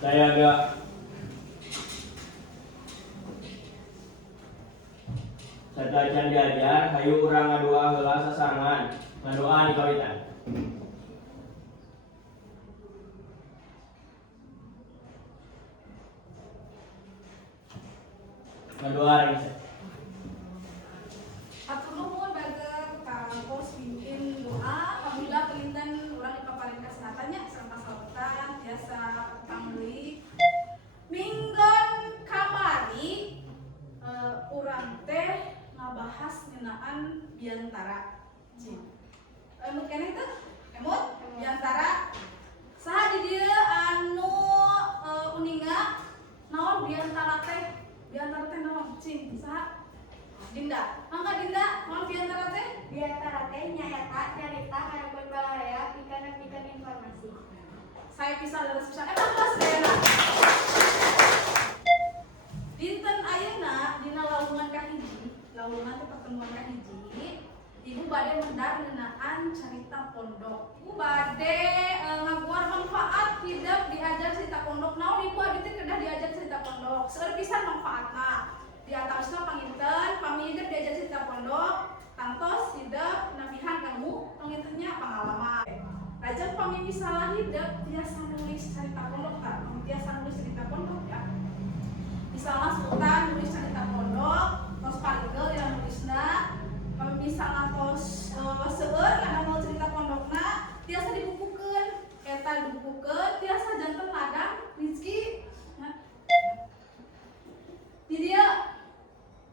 Saya agak Satajan diajar, hayu urang ngadua heula sasangan, ngadua di kawitan. Ngadua ring. Atur nuhun bager kangkos pimpin doa apabila pelinten urang dipaparin kasehatannya sareng kasalamatan biasa pangli minggon kamari urang teh ngabahas ngeunaan biantara. Emut keneh teh? Emut biantara saha di dieu anu uninga naon biantara teh? Biantara teh naon? Cing, saha? Dinda, mangga Dinda, naon biantara teh? Biantara teh nyaeta carita harapan balaya pikeun informasi. Saya pisah leres pisan. Kelas daerah. Dinten ayeuna dina laungan kahiji, laungan teh pertemuan kahiji, ibu bade mendar ngeunaan carita pondok. Ibu bade ngaguar manfaat hidup diajar cerita pondok. Naon ibu abdi teh kedah diajar cerita pondok. Seueur pisan manfaatna. Di atasna panginten, pamijir diajar cerita pondok, kantos hidup nabihan ilmu, pangintennya pengalaman. Lajeng pami misalah hidup tiasa nulis cerita pondok kan, tiasa nulis cerita pondok ya. Misalnya Sultan nulis cerita pondok, tos parigel dina nulisna, pami misalnya tos seueur kana mau cerita pondokna, tiasa dibukukeun, eta dibukukeun, tiasa janten ladang rezeki. Di dia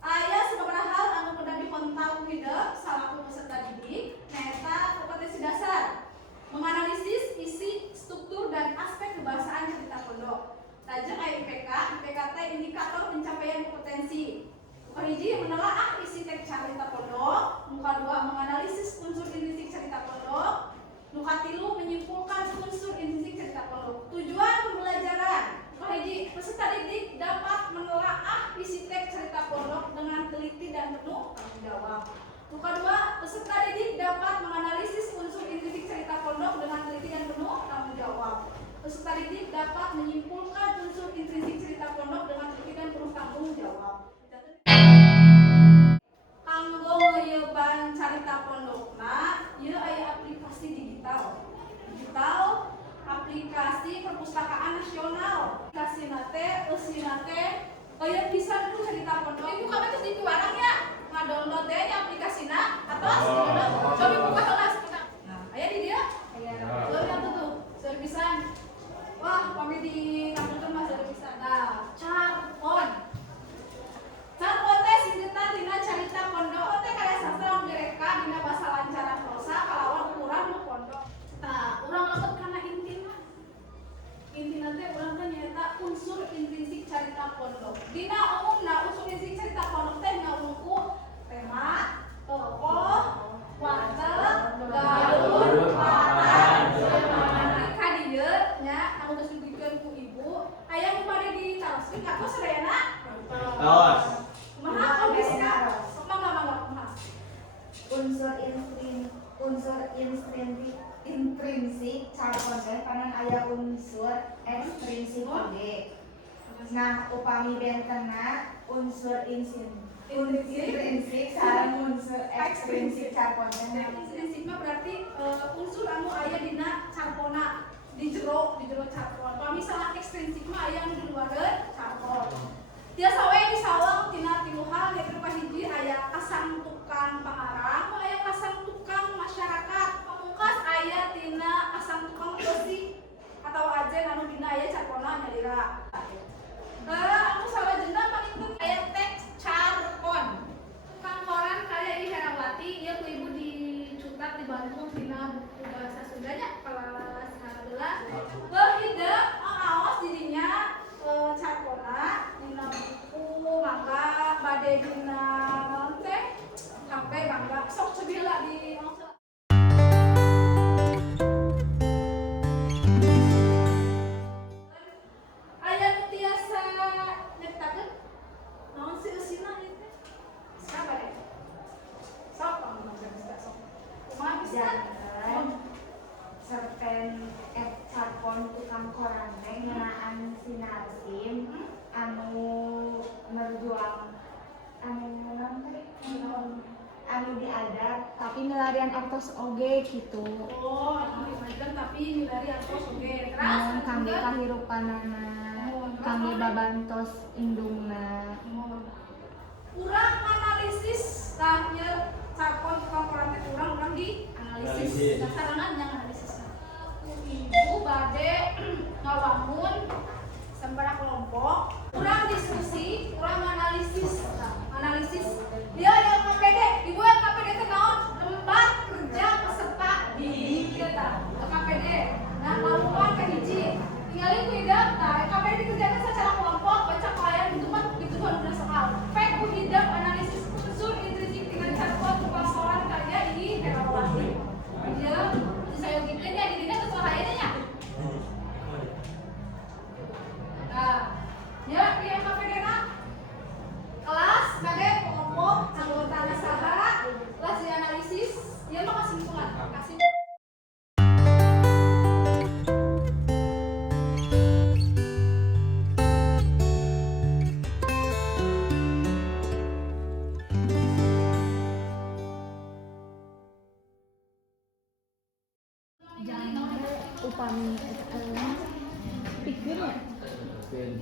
aya sababaraha hal anu kudu dihontau hidup salaku peserta didik, nyaeta kompetensi dasar, menganalisis isi, struktur dan aspek kebahasaan cerita pondok. Lajeng aya IPK, IPK teh indikator pencapaian kompetensi. Muka hiji menelaah isi teks cerita pondok, muka dua menganalisis unsur intrinsik cerita pondok, muka tilu menyimpulkan unsur intrinsik cerita pondok. Tujuan pembelajaran, muka hiji peserta didik dapat menelaah isi teks cerita pondok dengan teliti dan penuh tanggung jawab. Muka dua, peserta didik dapat menganalisis unsur intrinsik cerita pondok dengan teliti dan penuh tanggung jawab. Peserta didik dapat menyimpulkan unsur intrinsik cerita pondok dengan teliti dan penuh tanggung jawab. Kanggo ngeuyeban carita pondokna, ieu aya aplikasi digital. Aplikasi perpustakaan nasional. Aplikasina teh eusina teh aya pisan ku cerita pondok. Ibu ka teh di barang ya. Ngadownload teh aplikasina atos coba buka kelas. Nah, aya di dia? Aya. Seueur atuh tuh. Seueur pisan. Wah, kami di tampilkeun mah seueur pisan. Nah, Carpon. Carpon teh singkatan dina carita pondok. Teh karya sastra direka dina basa lancaran prosa kalawan ukuran nu pondok. Nah, urang lebet kana intina. Intina teh urang teh nyaeta unsur intrinsik carita pondok. Dina umumna unsur intrinsik carita pondok teh ngaungku tema, tokoh, warteg, gaul, papan, ka dieu nya anu geus dibikeun ku ibu, aya nu bade ditaoskeun ka tos sadayana? Tos. Kumaha kondisinya? Mangga. Unsur intrinsik carpon teh panan aya unsur ekstrinsik oge. Nah, upami bentenna unsur intrinsik sareng unsur ekstrinsik carpon teh. Intrinsik mah berarti unsur anu aya dina carpona di jero carpon. Kalau misalnya ekstrinsik mah aya anu di luareun carpon. Tiasa we disawang tina tilu hal yaitu kahiji aya kasangtukan pangarang, aya kasangtukan masyarakat, pamungkas aya tina kasangtukan besi atau ajen anu dina aya carpona nyalira. Anu salajengna panginten aya teks carpon. Kang koran karya Ibu Herawati ieu ku ibu dicutat di Bandung dina buku bahasa Sundanya kelas 11. Hideung aos didinya carpona dina buku mangga bade dina naon teh HP mangga sok ceubila di aya nu tiasa nyeritakeun naon sih eusina ieu teh siapa deh sok bisa sok kumaha bisa Janten cerpen carpon tukang koran teh ngeunaan anu diadat tapi milarian artos oge gitu. Oh, diajar tapi milari artos oge. Terus Naon kangge kahirupanana, kangge babantos indungna. Urang analisis lah ya cakon tukang koran teh urang di analisis. Dasarangan yang analisis. Ibu bade ngawangun sembara kelompok, urang diskusi, urang analisis. Analisis. Dia yang KPD, ibu yang KPD teh naon? Tempat kerja peserta didik eta. KPD. Nah, laluan ke hiji. Tinggalin ku hidup, nah KPD dikerjakan secara kelompok, baca klien gitu mah gitu mah udah soal. Fact ku hidup, analisis unsur intrinsik dengan cakon tukang koran kerja ini evaluasi. Dia saya bikin ya dirinya kesuaraannya nya. Nah, ya yang KPD na kelas kade kelompok anggota saha kelas di analisis ya mah kesimpulan kasih. Upami pikir ya,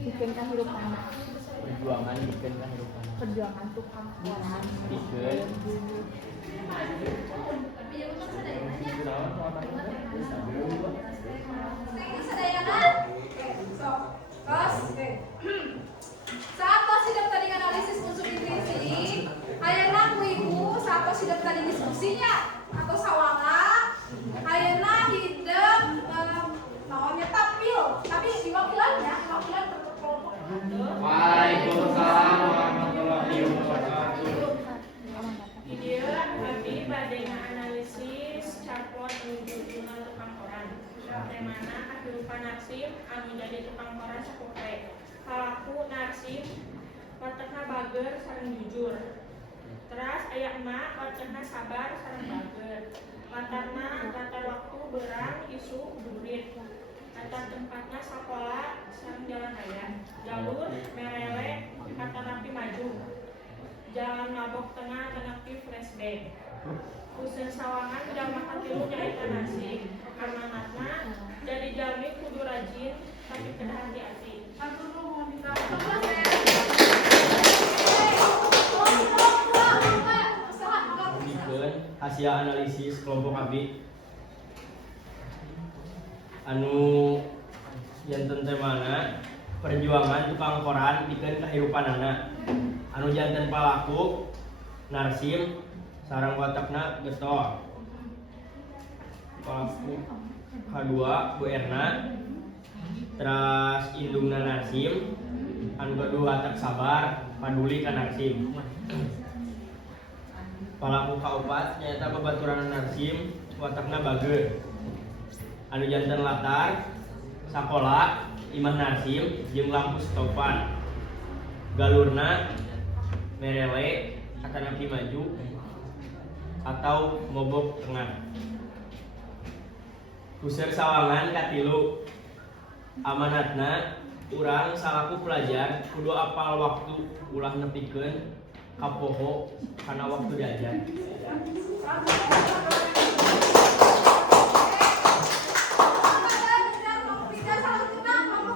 bikin kehidupan, Perjuangan bikin kehidupan. perjuangan tukang koran. Bikin. Sadayana. Sok. Terus saat tos hidup tadi analisis unsur intrinsik, ayeuna ku ibu saat tos hidup tadi diskusinya atau sawanga, ayeuna hidup namanya tapil, tapi diwakilannya wakilan kelompok. Waalaikumsalam warahmatullahi wabarakatuh. Ieu abdi bade analisis cakon menuju jurnal tukang koran. Temana kehidupan Narsim anu jadi tukang koran sakupe. Kalaku Narsim watekna bager sareng jujur. Teras aya emak watekna sabar sareng bager. Latarna latar waktu berang isu durit. Latar tempatna sakola sareng jalan raya. Jalur merele kata rapi maju. Jalan mabok tengah nepi flashback. Usen sawangan jalma katilu nyaita nasib. Amanatna jadi jalmi kudu rajin tapi kedah hati-hati. Bikin hasil analisis kelompok abdi anu janten teh mana perjuangan tukang koran bikin kehidupan anak anu janten palaku Narsim sarang watakna getol palaku kedua Bu Erna terus indungna Narsim anu kedua watak sabar paduli ka Narsim palaku kaopat nyata babaturan Narsim watakna bager anu janten latar sakola Imah Narsim jeung lampu stopan galurna merele kata napi maju atau mobok tengah puseur sawangan katilu amanatna urang salaku pelajar kudu apal waktu ulah nepikeun kapoho kana waktu diajar.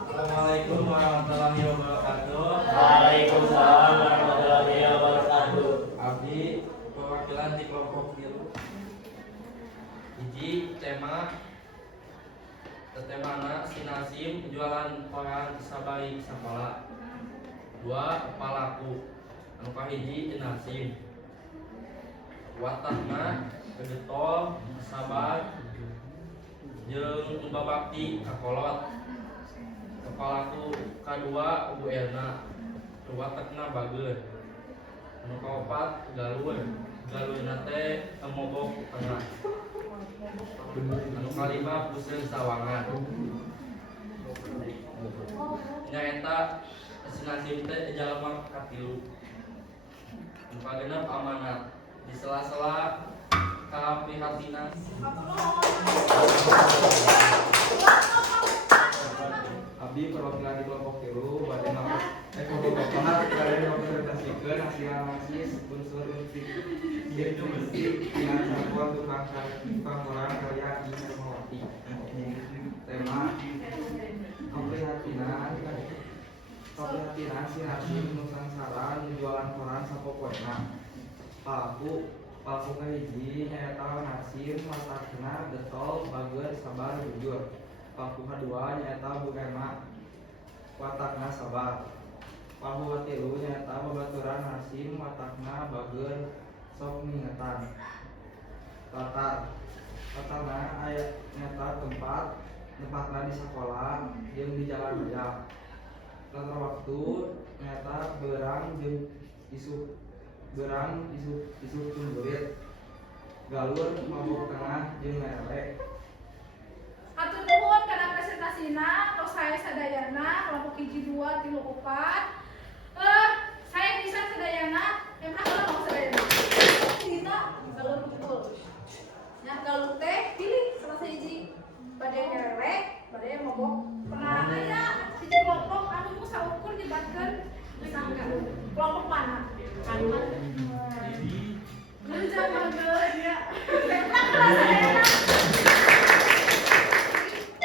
Assalamualaikum warahmatullahi wabarakatuh. Waalaikumsalam warahmatullahi wabarakatuh. Abdi perwakilan di kelompok biru. Hiji temana si Narsim jualan koran sabari sakola. Dua palaku anu kahiji Narsim. Watakna kegetol sabar jeung babakti kakolot. Kepalaku kadua Bu Erna watakna bager anu kaopat galurna teh mobok tengah anu kalima puseur sawangan nyaeta si Narsim teh jalma katilu anu kagenep amanat di sela-sela kaprihatinan Abdi perwakilan di kelompok tilu bade Eko bapak kalian representasikan hasil analisis unsur institusi dengan satuan tukang koran karya Ismawati. Tema keprihatinan si Hasim Nusansara jualan koran sapokona. Pelaku kahiji nyaeta Hasim watakna getol bager sabar jujur. Pelaku kedua nyaeta Bu Ema watakna sabar. Pelaku katilu nyaeta babaturan Hasim watakna bager sok ngingetan. Latarna aya nyaeta tempatna di sekolah jeung di jalan raya. Latar waktu nyaeta beurang jeung isu tunggurit. Galur mabok tengah jeung merek. Hatur nuhun kana presentasina, tos saya sadayana kelompok hiji 2 3 4. Saya bisa sadayana, emang kalau mau sadayana. Kita galur betul. Nya galur teh pilih salah siji. Bade merek, bade mabok. Pernah aya hiji kelompok anu saukur nyebatkeun disangka. Kelompok mana? Jangan ya.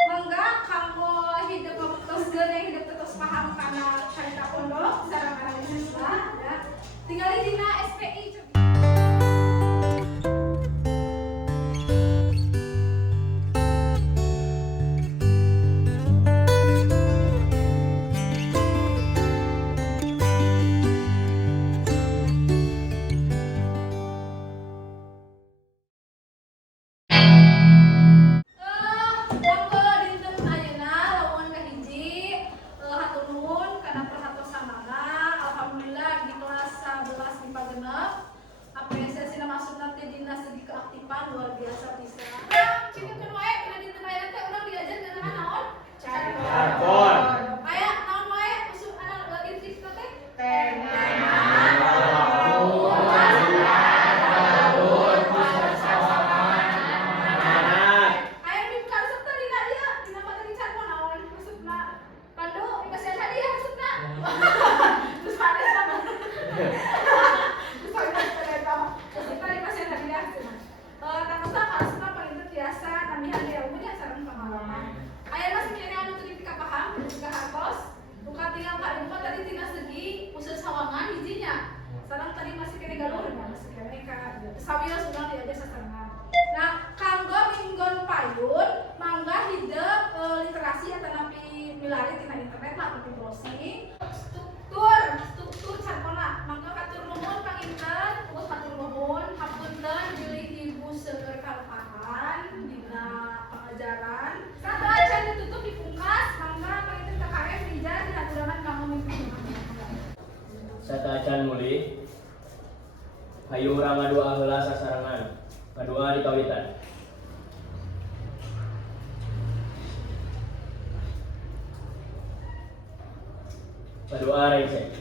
Mangga kanggo hidup terus geuning hidup terus paham kana carita pondok sareng analisisna ya. Tinggal dina SPI. Luar biasa bisa. Cium kedua kena ditengayan teh urang diajar dengan naon? Jargon. Aya naon wae usul anak intrik teh? Aya dibuka resep tadi enggak dia? Dina materi jargon naon resepna? Pandu dikasih hadiah resepna. Terus pada sama. Terus pada sama. Terus kita dikasih hadiah. Tamusa karesna paling biasa namihan ilmu nya sareng pengalaman. Aya masih kene anu teu dipika paham, juga hartos. Buka tinggal ka ilmu tadi tina segi usus sawangan hijinya. Sareng tadi masih kene galur nya masih kene ka sawios urang diajar sasarengan. Nah, kanggo minggon payun mangga hideuk literasi atau napi milari tina internet lah untuk browsing. Struktur carkona mangga katur nuhun panginten, terus katur nuhun hapunten bilih ibu seueur kalpahan dina pengajaran. Satu aja ditutup dipungkas mangga panginten KKM Rija dihaturangan kanggo mimpin. Sata acan mulih. Hayu urang ngadua heula sasarengan. Ngadua di kawitan. Berdoa rengse.